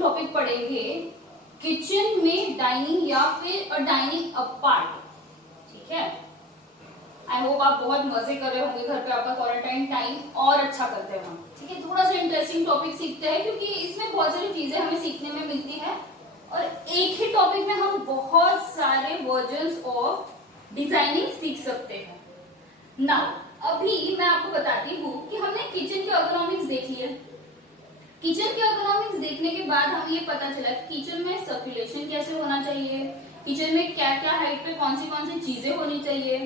Topic पढ़ेंगे kitchen में dining या फिर डाइनिंग अपार्ट। ठीक है, आई होप आप बहुत मजे कर रहे होंगे घर पे, आपका क्वारंटाइन टाइम और अच्छा करते हो। ठीक है, थोड़ा सा इंटरेस्टिंग टॉपिक सीखते हैं क्योंकि इसमें बहुत सारी चीजें हमें सीखने में मिलती है और एक ही टॉपिक में हम बहुत सारे वर्जन्स ऑफ डिजाइनिंग सीख सकते हैं। नाउ अभी मैं आपको बताती हूँ कि हमने किचन के अर्गोनॉमिक्स देख लिए। किचन के अर्गोनॉमिक्स देखने के बाद हमें ये पता चला कि किचन में सर्कुलेशन कैसे होना चाहिए, किचन में क्या क्या हाइट पे कौन सी चीजें होनी चाहिए,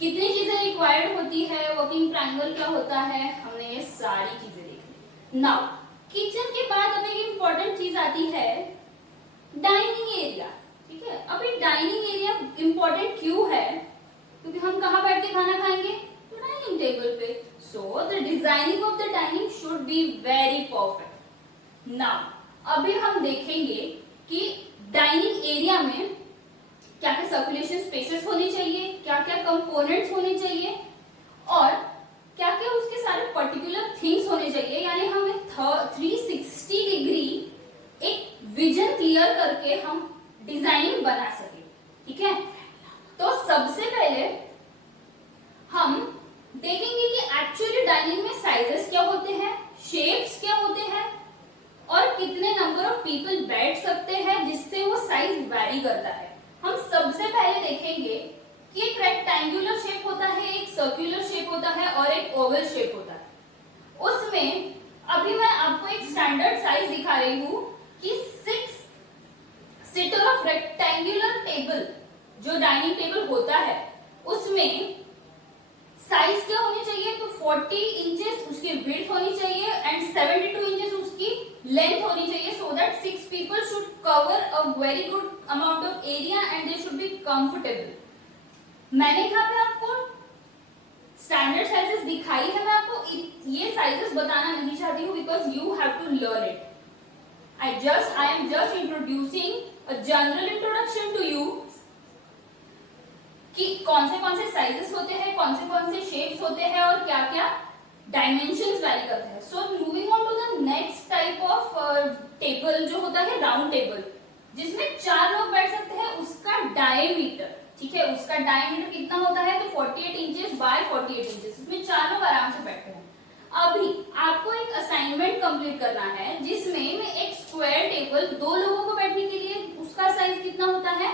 कितनी चीजें रिक्वायर्ड होती है, वर्किंग ट्रायंगल क्या होता है, हमने ये सारी चीजें देखी। नाउ किचन के बाद अब एक इम्पोर्टेंट चीज आती है डाइनिंग एरिया। ठीक है, अब ये डाइनिंग एरिया इम्पोर्टेंट क्यों है? क्योंकि हम कहाँ बैठ के खाना खाएंगे? तो डाइनिंग टेबल पे। So the designing of the dining should be very perfect. Now अभी हम देखेंगे कि डाइनिंग एरिया में क्या क्या सर्कुलेशन स्पेसेस होनी चाहिए, क्या क्या कंपोनेंट्स होने चाहिए और क्या क्या उसके सारे पर्टिकुलर थिंग्स होने चाहिए। यानी हमें 360 डिग्री एक विजन क्लियर करके हम डिजाइनिंग बना सके। ठीक है, तो सबसे पहले हम देखेंगे कि एक्चुअली डाइनिंग में साइजेस क्या होते हैं, शेप्स क्या होते हैं और कितने नंबर ऑफ पीपल बैठ सकते हैं, जिससे वो साइज वेरी करता है। हम सबसे पहले देखेंगे कि एक रेक्टेंगुलर शेप होता है, एक सर्कुलर शेप होता है और एक ओवल शेप होता है। उसमें अभी मैं आपको एक स्टैंडर्ड साइज दिखा रही हूं कि 6 सीटर ऑफ रेक्टेंगुलर टेबल जो डाइनिंग टेबल होता है उसमें साइज क्या होनी चाहिए? तो 40 इंचेस उसकी विड्थ होनी चाहिए एंड 72 इंचेस उसकी लेंथ होनी चाहिए, so that 6 people should cover a very good amount of area and they should be comfortable. मैंने यहाँ पे आपको स्टैंडर्ड साइजेस दिखाई है, मैं आपको ये साइजेस बताना नहीं चाहती हूँ because you have to learn it. I am just introducing a general introduction to you कि कौन से साइजेस होते हैं, कौन से शेप्स होते हैं और क्या क्या डायमेंशंस वैरी करते हैं। So moving on to the next type of table जो होता है राउंड टेबल, जिसमें 4 लोग बैठ सकते हैं, उसका डायमीटर। ठीक है, उसका डायमीटर कितना होता है? तो 48 इंचेस बाय 48 इंचेस, उसमें 4 लोग आराम से बैठते हैं। अभी आपको एक असाइनमेंट कंप्लीट करना है जिसमें मैं एक स्क्वायर टेबल 2 लोगों को बैठने के लिए उसका साइज कितना होता है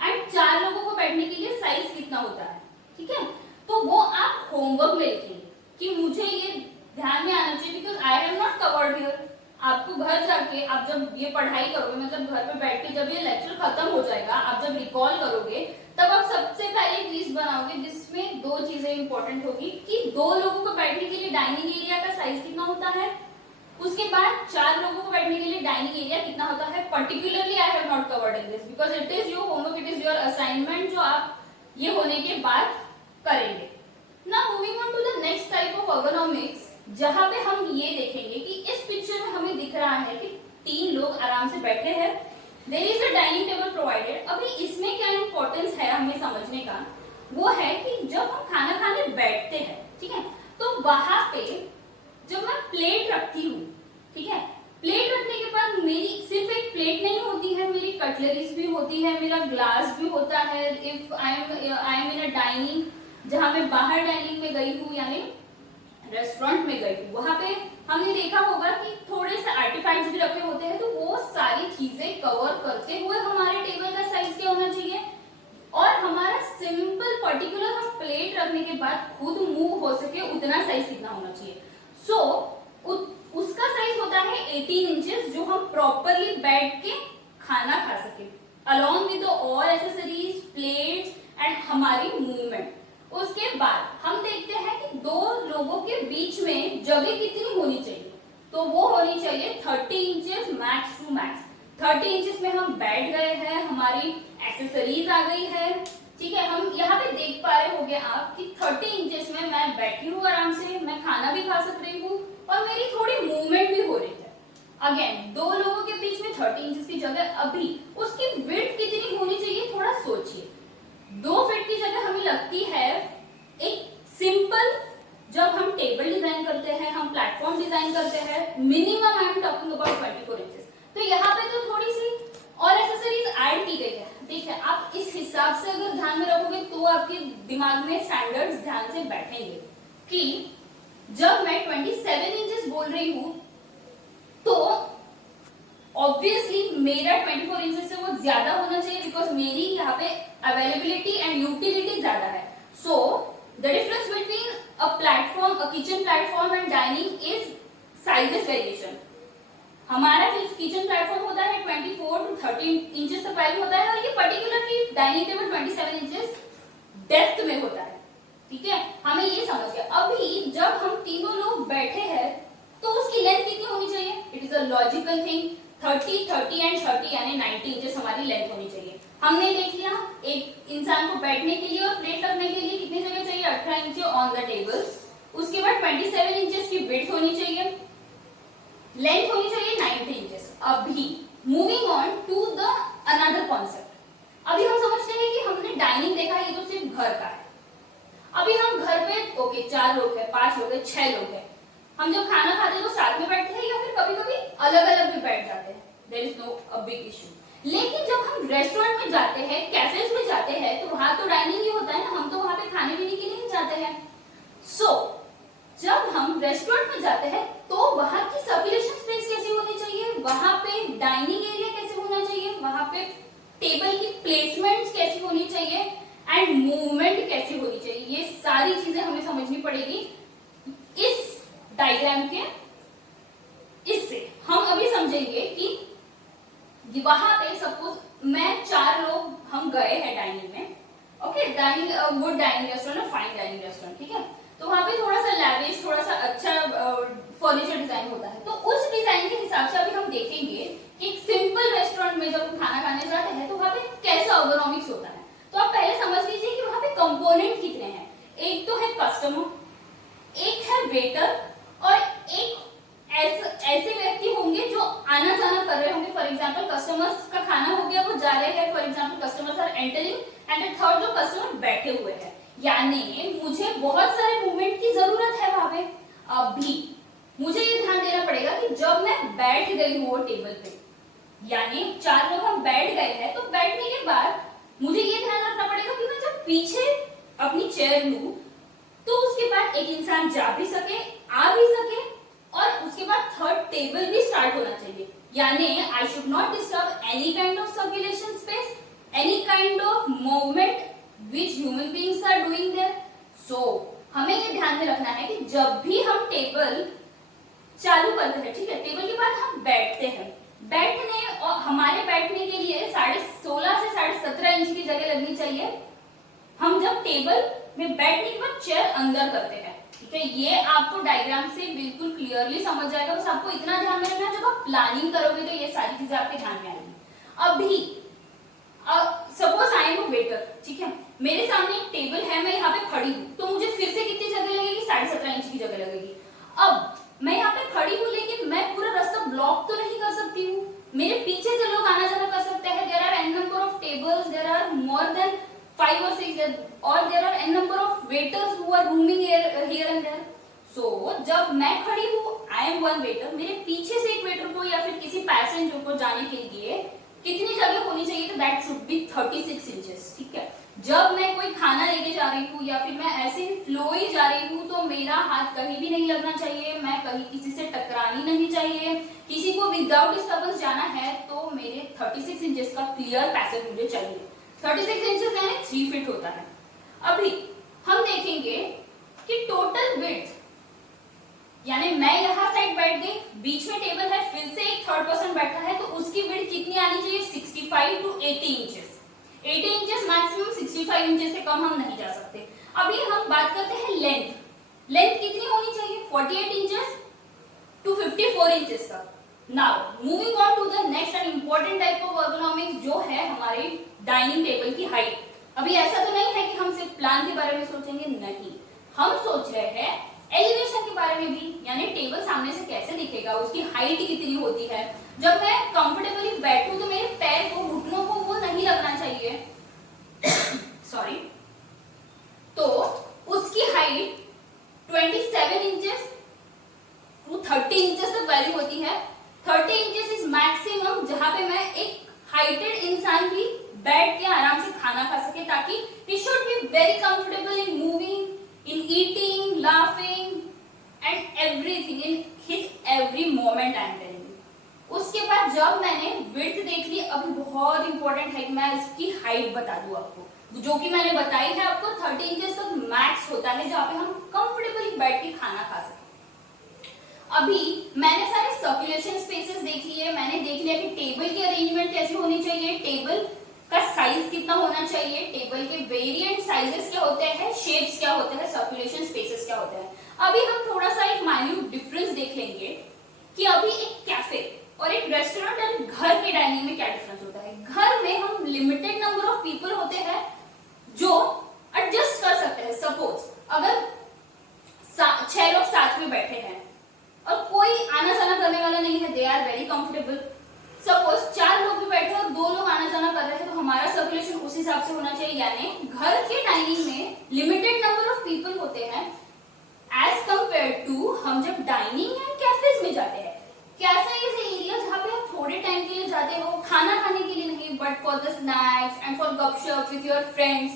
एंड 4 लोगों को बैठने के लिए साइज कितना होता है। ठीक है, तो वो आप होमवर्क में लिखेंगे कि मुझे ये ध्यान में आना चाहिए because I have not covered here. आपको घर जाके आप जब ये पढ़ाई करोगे, मतलब घर पे बैठ के जब ये लेक्चर खत्म हो जाएगा, आप जब रिकॉल करोगे तब आप सबसे पहले एक लिस्ट बनाओगे जिसमें 2 चीजें इंपॉर्टेंट होगी कि 2 लोगों को बैठने के लिए डाइनिंग एरिया का साइज कितना होता है, उसके बाद 4 लोगों को बैठने के लिए डाइनिंग एरिया कितना होता है। Particularly I have not covered in this because it is your homework, it is your assignment जो आप ये होने के बाद करेंगे। Now moving on to the next type of ergonomics, जहां पे हम ये देखेंगे कि इस पिक्चर में हमें दिख रहा है कि 3 लोग आराम से बैठे हैं, there is a dining table provided. अभी इसमें क्या इंपॉर्टेंस है हमें समझने का, वो है कि जब हम खाना खाने बैठते हैं, ठीक है, तो वहां पे जब मैं प्लेट रखती हूँ, ठीक है, प्लेट रखने के बाद मेरी सिर्फ एक प्लेट नहीं होती है, मेरी कटलरीज भी होती है, मेरा ग्लास भी होता है। If I am in a dining, जहां मैं बाहर डाइनिंग में गई हूँ यानी रेस्टोरेंट में गई हूँ, वहां पे हमने देखा होगा कि थोड़े से आर्टिफैक्ट्स भी रखे होते हैं, तो वो सारी चीजें कवर करते हुए हमारे टेबल का साइज क्या होना चाहिए और हमारा सिंपल पर्टिकुलर हम प्लेट रखने के बाद खुद मूव हो सके उतना साइज कितना होना चाहिए। सो उसका साइज होता है 18 इंचेस, जो हम प्रॉपरली बैठ के खाना खा सके along with all accessories, plates and हमारी मूवमेंट। उसके बाद हम देखते हैं कि 2 लोगों के बीच में जगह कितनी होनी चाहिए, तो वो होनी चाहिए 30 inches max to max. 30 inches में हम बैठ गए हैं, हमारी एक्सेसरीज आ गई है। ठीक है, हम यहाँ पे देख पा रहे होंगे आप कि 30 इंचेस में मैं बैठी हूँ आराम से, मैं खाना भी खा सक रही हूँ और मेरी थोड़ी मूवमेंट भी हो रही है। अगेन 2 लोगों के बीच में 30 इंचेस की जगह, अभी उसकी विड्थ कितनी होनी चाहिए थोड़ा सोचिए। 2 फीट की जगह हमें लगती है एक सिंपल, जब हम टेबल डिजाइन करते हैं, हम प्लेटफॉर्म डिजाइन करते हैं, minimum I am talking about 24 inches, तो दिमाग में स्टैंडर्ड्स ध्यान से बैठेंगे कि जब मैं 27 इंचेस बोल रही हूं तो ऑब्वियसली मेरा 24 इंचेस से वो ज्यादा होना चाहिए, बिकॉज मेरी यहाँ पे अवेलेबिलिटी एंड यूटिलिटी ज्यादा है. So the difference between a platform, a kitchen platform and dining is sizes variation. हमारा किचन प्लेटफॉर्म होता है 24 to 30 इंचेस तक वैल्यू होता है, और ये particularly dining table 27 inches depth में होता है. ठीक है, हमें ये समझ गया. अभी जब हम तीनों लोग बैठे हैं तो उसकी लेंथ कितनी होनी चाहिए? It is a logical thing. 30, 30 and 30 यानी 90 इंचेस हमारी लेंथ होनी चाहिए. हमने देख लिया एक इंसान को बैठने के लिए और प्लेट रखने के लिए कितनी जगह चाहिए? 18 इंच ऑन द टेबल. उसके बाद 27 इंचेस की विड्थ होनी चाहिए, लेंथ होनी चाहिए 90 इंचेस. अभी moving on to the another concept. अभी हम समझते हैं कि हमने डाइनिंग देखा, ये तो सिर्फ घर का है. अभी हम घर पे ओके 4 लोग हैं, 5 लोग हैं, 6 लोग हैं. हम जब खाना खाते हैं तो साथ में बैठते हैं या फिर कभी कभी अलग अलग भी बैठ जाते हैं. There is no a big issue. लेकिन जब हम रेस्टोरेंट में जाते हैं, कैफेज में जाते हैं, तो वहां तो डाइनिंग ही होता है ना. हम तो वहां पे खाने पीने के लिए ही जाते हैं. सो जब हम रेस्टोरेंट में जाते हैं तो वहां की सर्कुलेशन स्पेस कैसी होनी चाहिए, वहां पे डाइनिंग एरिया कैसे होना चाहिए, वहां पे टेबल की प्लेसमेंट कैसी होनी चाहिए एंड मूवमेंट कैसी होनी चाहिए, ये सारी चीजें हमें समझनी पड़ेगी इस डायग्राम के. इससे हम अभी समझेंगे कि वहां पे सपोज मैं 4 लोग हम गए हैं डाइनिंग में. Okay, dining good dining restaurant, fine dining restaurant. ठीक है, तो वहां पे थोड़ा सा लैविश, थोड़ा सा अच्छा फर्नीचर डिजाइन होता है. तो उस डिजाइन के हिसाब से अभी हम देखेंगे कि एक सिंपल रेस्टोरेंट में जब हम खाना खाने जाते हैं तो वहां पे कैसा अर्गोनॉमिक्स होता है. तो आप पहले समझ लीजिए कि वहां पे कंपोनेंट कितने हैं. एक तो है कस्टमर, एक है वेटर, और एक ऐसे व्यक्ति होंगे जो आना जाना कर रहे होंगे. फॉर एग्जाम्पल कस्टमर्स का खाना हो गया, वो जा रहे हैं. For example customers are entering and third जो कस्टमर बैठे हुए हैं. यानी मुझे बहुत सारे मूवमेंट की जरूरत है वहां पे. अभी मुझे ये ध्यान देना पड़ेगा कि जब मैं बैठ गई हूँ टेबल पे, यानी 4 लोग हम बैठ गए हैं, तो बैठने के बाद मुझे ये ध्यान रखना पड़ेगा कि मैं जब पीछे अपनी चेयर लूं तो उसके बाद एक इंसान जा भी सके, आ भी सके, और उसके बाद थर्ड टेबल भी स्टार्ट होना चाहिए. यानी I should not disturb any kind of circulation space, any kind of movement which human beings are doing there. So हमें ये ध्यान में रखना है कि जब भी हम टेबल चालू करते हैं, ठीक है, टेबल के बाद हम बैठते हैं. बैठने और हमारे बैठने के लिए 16.5 से 17.5 इंच की जगह लगनी चाहिए. हम जब टेबल में बैठने के बाद चेयर अंदर करते हैं. ठीक है, ये आपको डायग्राम से बिल्कुल क्लियरली समझ जाएगा. बस आपको इतना ध्यान में रखना है, जब आप प्लानिंग करोगे तो ये सारी चीजें आपके ध्यान में आएंगी. अभी suppose I am a waiter. ठीक है, मेरे सामने एक टेबल है, मैं यहाँ पे खड़ी हूँ, तो मुझे फिर से कितनी जगह लगेगी? 17.5 इंच की जगह लगेगी. अब मैं यहाँ पे खड़ी हूँ, लेकिन मैं पूरा रास्ता ब्लॉक तो नहीं कर सकती हूँ. मेरे पीछे से लोग आना जाना कर सकते हैं. There are N number of tables, there are more than 5 or 6, और there are N number of waiters who are roaming here and there. So जब मैं खड़ी हूँ, आई एम वन वेटर, मेरे पीछे से एक वेटर को या फिर किसी पैसेंजर को जाने के लिए कितनी जगह होनी चाहिए? तो दैट शुड बी 36 इंचेस. ठीक है, जब मैं कोई खाना लेके जा रही हूँ या फिर मैं ऐसे ही फ्लो ही जा रही हूँ, तो मेरा हाथ कहीं भी नहीं लगना चाहिए, मैं कहीं किसी से टकरानी नहीं चाहिए. किसी को विदाउट डिस्टर्बेंस जाना है तो मेरे 36 इंचेस का क्लियर पैसेज मुझे चाहिए. 36 इंचेस यानी 3 फीट होता है. अभी हम देखेंगे कि टोटल विड्थ, यानी मैं यहाँ साइड बैठ गई, बीच में टेबल है, फिर से एक थर्ड पर्सन बैठा है, तो उसकी विड्थ कितनी आनी चाहिए? 65 to 80 inches. 80 inches maximum, 65 inches से कम हम नहीं जा सकते. अभी हम बात करते हैं लेंथ. लेंथ कितनी होनी चाहिए? 48 इंचेस टू 54 इंचेस तक. Now moving on to the next and important type of ergonomics, जो है हमारे डाइनिंग टेबल की हाइट. अभी ऐसा तो नहीं है कि हम सिर्फ प्लान के बारे में सोचेंगे, नहीं, हम सोच रहे हैं एलिवेशन के बारे में भी, यानी टेबल सामने से कैसे दिखेगा, उसकी हाइट कितनी होती है. जब मैं कंफर्टेबली बैठूं तो मेरे पैर को, घुटनों को वो नहीं लगना चाहिए. सॉरी. तो उसकी हाइट 27 इंचेस टू 30 इंचेस तक वैल्यू होती है. 30 इंचेस इज मैक्सिमम, जहां पे मैं एक हाइटेड इंसान भी बैठ के आराम से खाना खा सके, ताकि he should be very comfortable in moving, in eating, laughing and everything in his every moment I am telling you। उसके बाद जब मैंने विड्थ देख ली, अभी बहुत इंपॉर्टेंट है कि मैं इसकी हाइट बता दूं आपको, जो कि मैंने बताई है आपको 30 इंचेस तक मैक्स होता है जहाँ पे हम कंफर्टेबली बैठ के खाना खा सकते। अभी मैंने सारे सर्कुलेशन स्पेसेस देख लिए, मैंने देख लिया कि टेबल की अरेंजमेंट कैसी होनी चाहिए, टेबल का साइज कितना होना चाहिए, टेबल के वेरिएंट साइजेस क्या होते हैं, शेप्स क्या होते हैं, सर्कुलेशन स्पेसेस क्या होते हैं। अभी हम थोड़ा सा एक माइन्यूट डिफरेंस देख लेंगे कि अभी एक कैफे और एक रेस्टोरेंट और घर के डाइनिंग में क्या डिफरेंस होता है। घर में हम लिमिटेड नंबर ऑफ पीपल होते हैं जो एडजस्ट कर सकते हैं। सपोज अगर 6 लोग साथ में बैठे हैं और कोई आना जाना करने वाला नहीं है, they are very comfortable. Suppose 4 लोग भी बैठे और 2 लोग आना जाना कर रहे हैं, तो हमारा सर्कुलेशन उस हिसाब से होना चाहिए। यानी घर के डाइनिंग में लिमिटेड नंबर ऑफ पीपल होते हैं एज कंपेयर टू हम जब डाइनिंग एंड कैफेज में जाते हैं। कैफे इज एरिया जहाँ पे आप थोड़े टाइम के लिए जाते हो, खाना खाने के लिए नहीं, but for the snacks and for गपशप विथ योर फ्रेंड्स।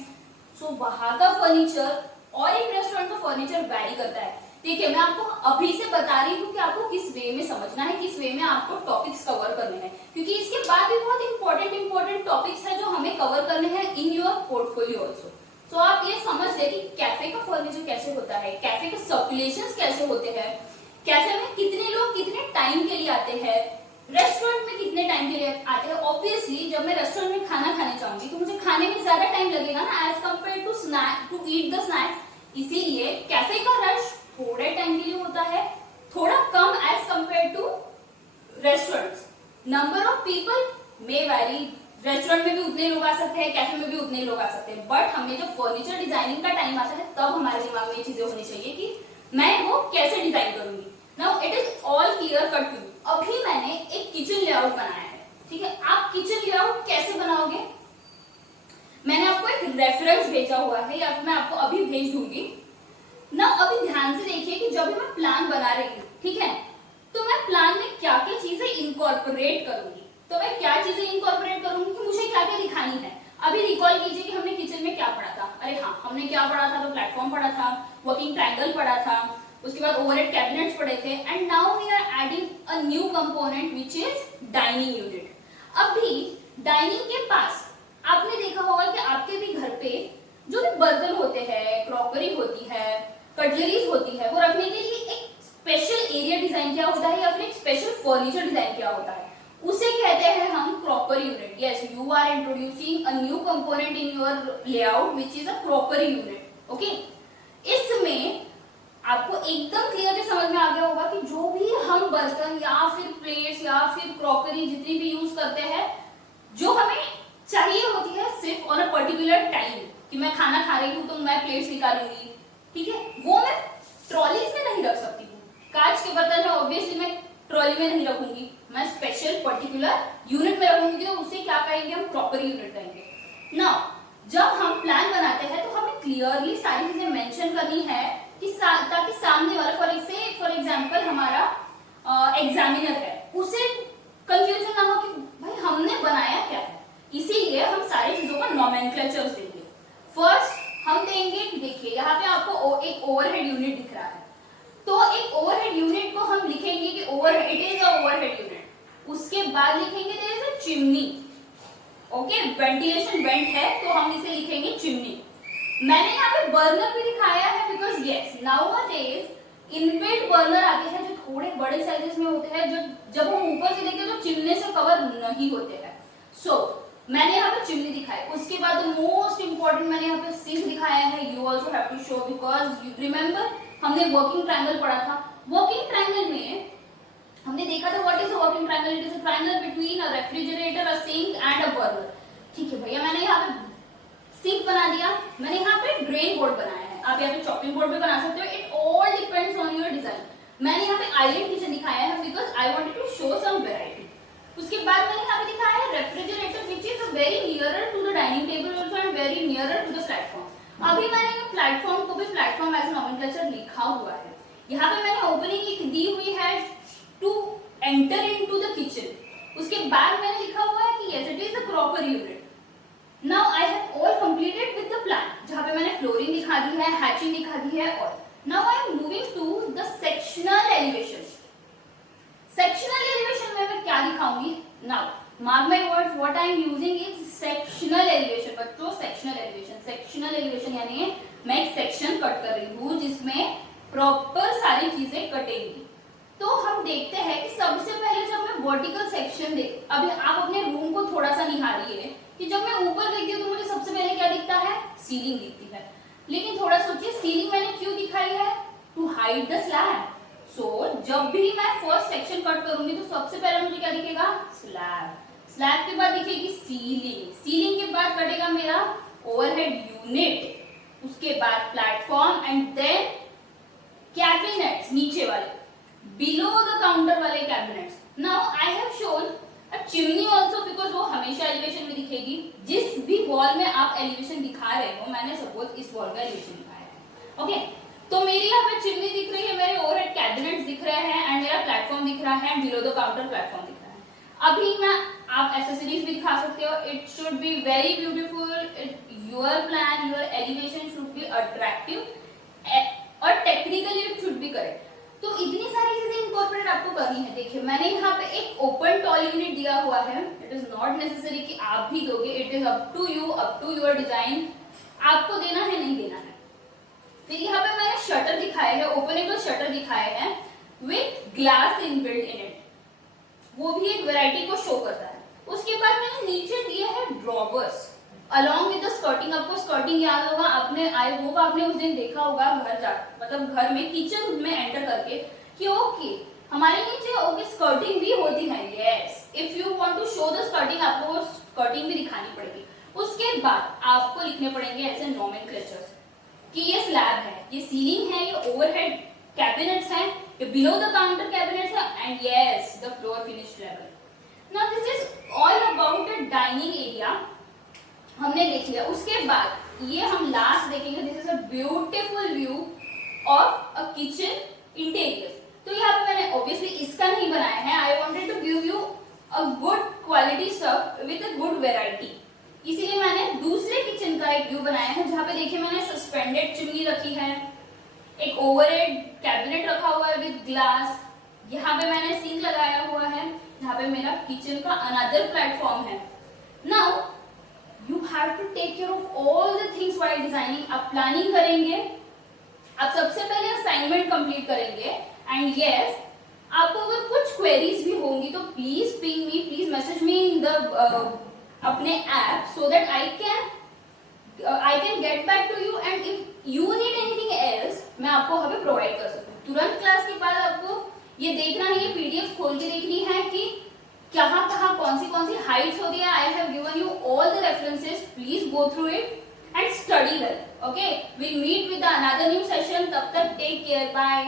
सो वहां का फर्नीचर और एक रेस्टोरेंट का फर्नीचर वैरी करता है। देखिए मैं आपको अभी से बता रही हूँ कि आपको किस वे में समझना है, किस वे में आपको टॉपिक्स कवर करने हैं, क्योंकि इसके बाद भी बहुत इंपॉर्टेंट टॉपिक्स है जो हमें कवर करने हैं इन योर पोर्टफोलियो ऑल्सो। तो आप ये समझ ले कि कैफे का फर्नीचर कैसे होता है, कैफे के सर्कुलेशंस कैसे होते हैं, कैफे में कितने लोग कितने टाइम के लिए आते हैं, रेस्टोरेंट में कितने टाइम के लिए आते हैं। ऑब्वियसली जब मैं रेस्टोरेंट में खाना खाने जाऊंगी तो मुझे खाने में ज्यादा टाइम लगेगा ना as compare to eat the snacks. इसीलिए कैफे का रश थोड़े टाइम के लिए होता है, थोड़ा कम as compare to restaurants. Number of people may vary, restaurant में भी उतने लोग आ सकते हैं, कैफे में भी उतने लोग आ सकते हैं, बट हमें जब फर्नीचर डिजाइनिंग का टाइम आता है तब हमारे दिमाग में ये चीजें होनी चाहिए कि मैं वो कैसे डिजाइन करूंगी। Now it is all clear cut to you. अभी मैंने एक किचन लेआउट बनाया है, ठीक है। आप किचन लेआउट कैसे बनाओगे, मैंने आपको एक रेफरेंस भेजा हुआ है या फिर मैं आपको अभी भेज दूंगी ना। अभी ध्यान से देखिए कि जब भी मैं प्लान बना रही हूँ, ठीक है, तो मैं प्लान में क्या क्या चीजें इनकॉर्पोरेट करूंगी, तो मैं क्या चीजें इनकॉर्पोरेट करूंगी कि मुझे क्या क्या दिखानी है। अभी रिकॉल कीजिए कि हमने किचन में क्या पढ़ा था। अरे हाँ, हमने क्या पढ़ा था, तो प्लेटफॉर्म पढ़ा था, वर्किंग ट्रायंगल पढ़ा था, उसके बाद ओवरहेड कैबिनेट्स पढ़े थे, and now we are adding a new component which is dining unit. अभी डाइनिंग के पास आपने देखा होगा कि आपके भी घर पे जो भी बर्तन होते हैं, क्रॉकरी होती है, कटलरीज होती है, वो रखने के लिए एक स्पेशल एरिया डिजाइन किया होता है या फिर एक स्पेशल फर्नीचर डिजाइन किया होता है, उसे कहते हैं हम crockery unit. Yes, you are introducing a new component in your layout which is a crockery unit. Okay, इसमें आपको एकदम क्लियरली समझ में आ गया होगा कि जो भी हम बर्तन या फिर प्लेट्स या फिर क्रॉकरी जितनी भी यूज करते हैं, जो हमें चाहिए होती है सिर्फ ऑन अ पर्टिकुलर टाइम, कि मैं खाना खा रही हूँ तो मैं प्लेट्स निकालूंगी, ठीक है, वो मैं ट्रॉलीज में नहीं रख सकती हूँ। कांच के बर्तन है, ऑब्वियसली मैं ट्रॉली में नहीं रखूंगी, मैं स्पेशल पर्टिकुलर यूनिट में रखूंगी, तो उसे क्या कहेंगे हम, क्रॉकरी यूनिट कहेंगे। नाउ जब हम प्लान बनाते हैं तो हमें क्लियरली सारी चीजें मेंशन करनी है कि ताकि सामने वाला फॉर एग्जांपल हमारा एग्जामिनर है, उसे कंफ्यूजन ना हो कि भाई हमने बनाया क्या है। इसीलिए हम सारी चीजों का नोमेनक्लेचर्स देंगे। फर्स्ट हम देंगे कि देखिए यहाँ पे आपको एक ओवरहेड यूनिट दिख रहा है, तो एक ओवरहेड यूनिट को हम लिखेंगे कि it is a overhead unit. उसके बाद लिखेंगे there is a chimney. Okay, ventilation vent है तो हम इसे लिखेंगे चिमनी। मैंने यहाँ पे बर्नर भी दिखाया है because yes nowadays inbuilt burner आते हैं जो थोड़े बड़े साइजेस में होते हैं, जो जब हम ऊपर से देखते हैं तो चिमने से कवर नहीं होते हैं। सो मैंने यहाँ पे चिमनी दिखाई। उसके बाद मोस्ट इंपॉर्टेंट मैंने यहाँ पे सिंक दिखाया है। You also have to show because you remember हमने वर्किंग ट्रायंगल पढ़ा था। वर्किंग ट्रायंगल में हमने देखा था what is a working triangle, it is a triangle between a refrigerator, a sink and a burner. ठीक है भैया, मैंने यहाँ पे सिंक बना दिया, मैंने यहाँ पे ड्रेन बोर्ड बनाया है, आप यहाँ पे चॉपिंग बोर्ड भी बना सकते हो, it all depends on your design. मैंने यहाँ पे आइलैंड किचन दिखाया है because I wanted to show some variety. उसके बाद मैंने यहाँ पे दिखाया है refrigerator which is very nearer to the dining table also and very nearer to the platform. अभी मैंने प्लेटफॉर्म को भी प्लेटफॉर्म एज नोमेनक्लेचर लिखा हुआ है। यहाँ पे मैंने ओपनिंग लिख दी हुई है to enter into the kitchen. उसके बाद मैंने लिखा हुआ है कि yes it is a crockery unit. Now I have all completed with the plan, जहां पे मैंने फ्लोरिंग दिखा दी है, हैचिंग दिखा दी है। और now I am moving to the sectional elevation. Sectional elevation में मैं क्या दिखाऊंगी? Now mark my words, what I am using is sectional elevation. बच्चों सेक्शनल एलिवेशन, सेक्शनल एलिवेशन यानी मैं एक सेक्शन कट कर रही हूँ जिसमें प्रॉपर सारी चीजें कटेंगी। तो हम देखते हैं कि सबसे पहले जब मैं वर्टिकल सेक्शन देख, अभी आप अपने रूम को थोड़ा सा निहारिए कि जब मैं ऊपर देखती हूँ तो मुझे सबसे पहले क्या दिखता है? सीलिंग दिखती है। लेकिन थोड़ा सोचिए, सीलिंग मैंने क्यों दिखाई है? To hide the slab. So जब भी मैं फर्स्ट सेक्शन कट करूंगी तो सबसे पहले मुझे क्या दिखेगा? स्लैब। स्लैब के बाद दिखेगी सीलिंग, सीलिंग के बाद कटेगा मेरा ओवरहेड यूनिट, उसके बाद प्लेटफॉर्म एंड देन कैबिनेट्स, नीचे वाले बिलो द काउंटर वाले cabinets. Now I have shown a chimney also because वो हमेशा एलिवेशन में दिखेगी। जिस भी वॉल में आप एलिवेशन दिखा रहे हो, मैंने सपोज इस वॉल का एलिवेशन दिखाया है, ओके, तो मेरी यहाँ पे चिमनी दिख रही है, मेरे ओवरहेड कैबिनेट्स दिख रहे हैं एंड मेरा प्लेटफॉर्म दिख रहा है and below the counter platform दिख रहा है। अभी मैं, आप एसेसरीज भी दिखा सकते हो, it should be very beautiful, your plan, your elevation should be attractive और technically it should be correct. तो इतनी सारी चीजें इंकॉर्पोरेट आपको करनी है। देखिए मैंने यहाँ पे एक ओपन टॉल यूनिट दिया हुआ है, इट इज नॉट नेसेसरी कि आप भी दोगे, it is up to you, up to your design, आपको देना है नहीं देना है। फिर यहाँ पे मैंने शटर दिखाए हैं, ओपनेबल शटर दिखाए हैं with glass inbuilt in it, वो भी एक वैरायटी को शो करता है। उसके बाद मैंने नीचे दिए हैं drawers along with the skirting. आपको स्कर्टिंग याद होगा, आपने आई होप आपने उस दिन देखा होगा घर जा, मतलब घर में किचन में एंटर करके कि ओके हमारे नीचे ओके स्कर्टिंग भी होती है। Yes, if you want to show the skirting, आपको वो स्कर्टिंग भी दिखानी पड़ेगी। उसके बाद आपको लिखने पड़ेंगे ऐसे नोमेनक्लेचर्स कि ये स्लैब है, ये सीलिंग है, ये ओवरहेड कैबिनेट्स हैं, ये बिलो द काउंटर कैबिनेट्स है and yes the floor finish level. Now this is all about the dining area, हमने देख लिया। उसके बाद ये हम लास्ट देखेंगे, this is a beautiful view of a kitchen interior. तो यहाँ पे मैंने ऑब्वियसली इसका नहीं बनाया है, I wanted to give you a good quality stuff with a good variety, इसीलिए मैंने दूसरे किचन का एक व्यू बनाया है जहाँ पे देखिए मैंने सस्पेंडेड चिमनी रखी है, एक ओवरहेड कैबिनेट रखा हुआ है विद ग्लास, यहाँ पे मैंने सिंक लगाया हुआ है, यहाँ पे मेरा किचन का अनदर प्लेटफॉर्म है। Now you have to take care of all the things while designing। आप प्लानिंग करेंगे, आप सबसे पहले असाइनमेंट कंप्लीट करेंगे एंड यस आपको अगर कुछ क्वेरीज भी होंगी तो please ping me, please message me in the अपने app so that I can get back to you and if you need anything else मैं आपको वहां पे प्रोवाइड कर सकती हूँ। तुरंत क्लास के बाद आपको ये देखना है, ये पीडीएफ खोल के देखनी है कि कहाँ कहाँ कौन सी हाइट्स होती है। I have given you all the references, please go through it and study well. Okay, will meet with another new session, तब तक टेक केयर, बाय।